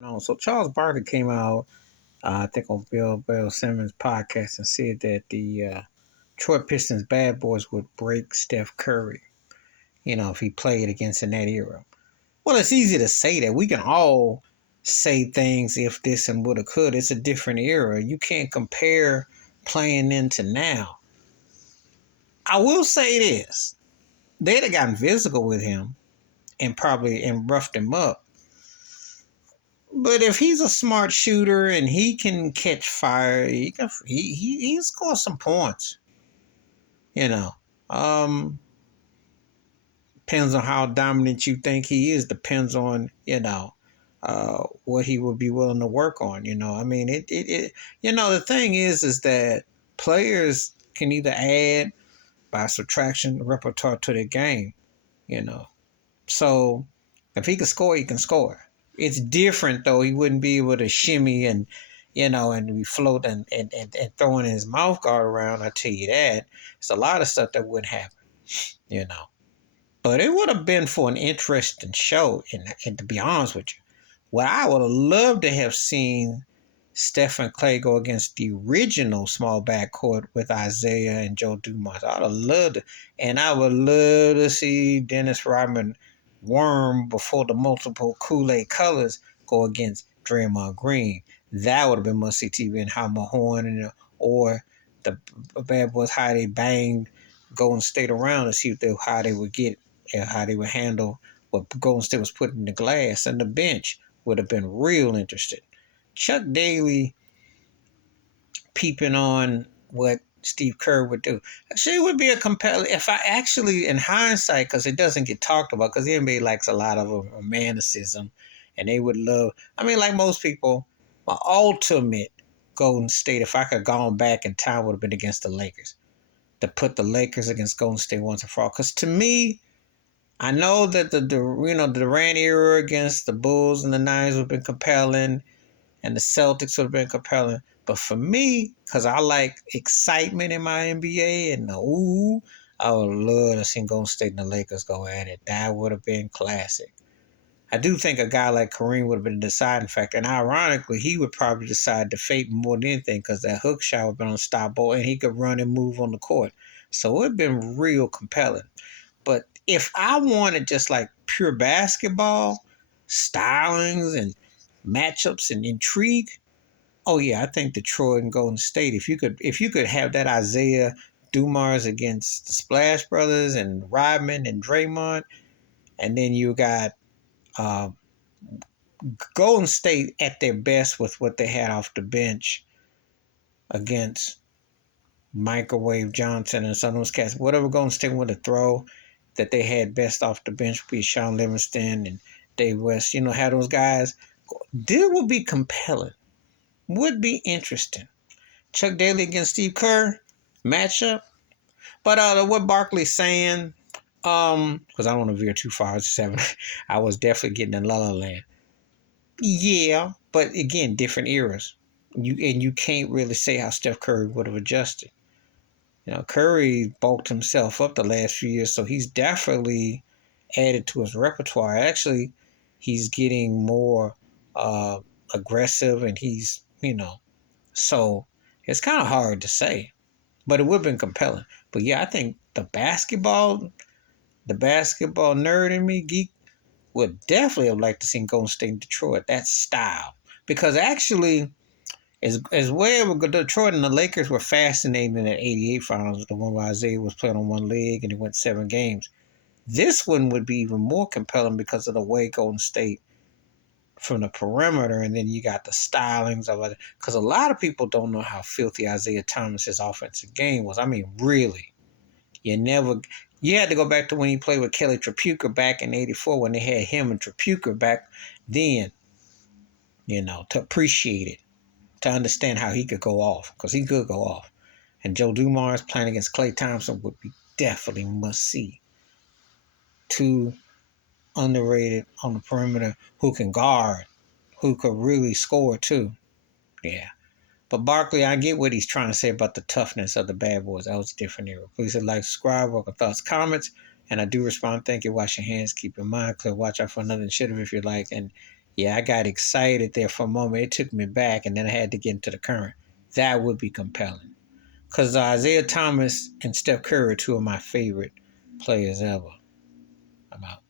No, so Charles Barkley came out, I think on Bill Simmons' podcast and said that the Detroit Pistons bad boys would break Steph Curry, if he played against in that era. Well, it's easy to say that. We can all say things if this and woulda could. It's a different era. You can't compare playing into now. I will say this. They'd have gotten physical with him and roughed him up. But if he's a smart shooter and he can catch fire, he score some points. You know, um, depends on how dominant you think he is. Depends on what he would be willing to work on. I mean, it. The thing is that players can either add by subtraction repertoire to the game. You know, so if he can score, he can score. It's different though. He wouldn't be able to shimmy and be floating and throwing his mouth guard around. I tell you that. It's a lot of stuff that wouldn't happen. You know. But it would have been for an interesting show, and to be honest with you, what I would have loved to have seen Steph and Clay go against the original small backcourt with Isaiah and Joe Dumars. I'd have loved it. And I would love to see Dennis Rodman Worm before the multiple Kool-Aid colors go against Draymond Green. That would have been must-see TV, and how Mahorn or the Bad Boys, how they banged Golden State around to see how they would get and how they would handle what Golden State was putting in the glass, and the bench would have been real interesting. Chuck Daly peeping on what Steve Kerr would do. Actually, it would be a compelling, if I actually, in hindsight, because it doesn't get talked about, because the NBA likes a lot of romanticism, and they would love, I mean, like most people, my ultimate Golden State, if I could have gone back in time, would have been against the Lakers. To put the Lakers against Golden State once and for all. Because to me, I know that the Durant era against the Bulls and the Nines would have been compelling, and the Celtics would have been compelling. But for me, because I like excitement in my NBA and I would love to see Golden State and the Lakers go at it. That would have been classic. I do think a guy like Kareem would have been a deciding factor. And ironically, he would probably decide the fate more than anything because that hook shot would have been unstoppable and he could run and move on the court. So it would have been real compelling. But if I wanted just like pure basketball, stylings and matchups and intrigue, oh yeah, I think Detroit and Golden State. If you could have that Isaiah Dumars against the Splash Brothers and Rodman and Draymond, and then you got uh, Golden State at their best with what they had off the bench against Microwave Johnson and some of those cats. Whatever Golden State wanted to throw that they had best off the bench would be Sean Livingston and Dave West. Had those guys. This would be compelling. Would be interesting. Chuck Daly against Steve Kerr matchup. But what Barkley's saying, because I don't want to veer too far. It's 7. I was definitely getting in La La Land. Yeah, but again, different eras. You can't really say how Steph Curry would have adjusted. Curry bulked himself up the last few years, so he's definitely added to his repertoire. Actually, he's getting more aggressive, and so it's kind of hard to say, but it would have been compelling. But yeah, I think the basketball nerd in me, geek, would definitely have liked to see Golden State and Detroit, that style. Because actually, as well, Detroit and the Lakers were fascinating in that 88 finals, the one where Isaiah was playing on one leg and he went 7 games. This one would be even more compelling because of the way Golden State from the perimeter, and then you got the stylings of it. Because a lot of people don't know how filthy Isaiah Thomas's offensive game was. I mean, really. You had to go back to when he played with Kelly Tripucka back in 84 when they had him and Tripucka back then, to appreciate it, to understand how he could go off, because he could go off. And Joe Dumars playing against Klay Thompson would be definitely must see. Two underrated on the perimeter who can guard, who could really score too. Yeah. But Barkley, I get what he's trying to say about the toughness of the bad boys. That was a different era. Please hit like, subscribe, welcome thoughts, comments. And I do respond. Thank you. Wash your hands. Keep your mind clear. Watch out for another initiative if you like. And Yeah, I got excited there for a moment. It took me back, and then I had to get into the current. That would be compelling. Because Isaiah Thomas and Steph Curry are two of my favorite players ever. I'm out.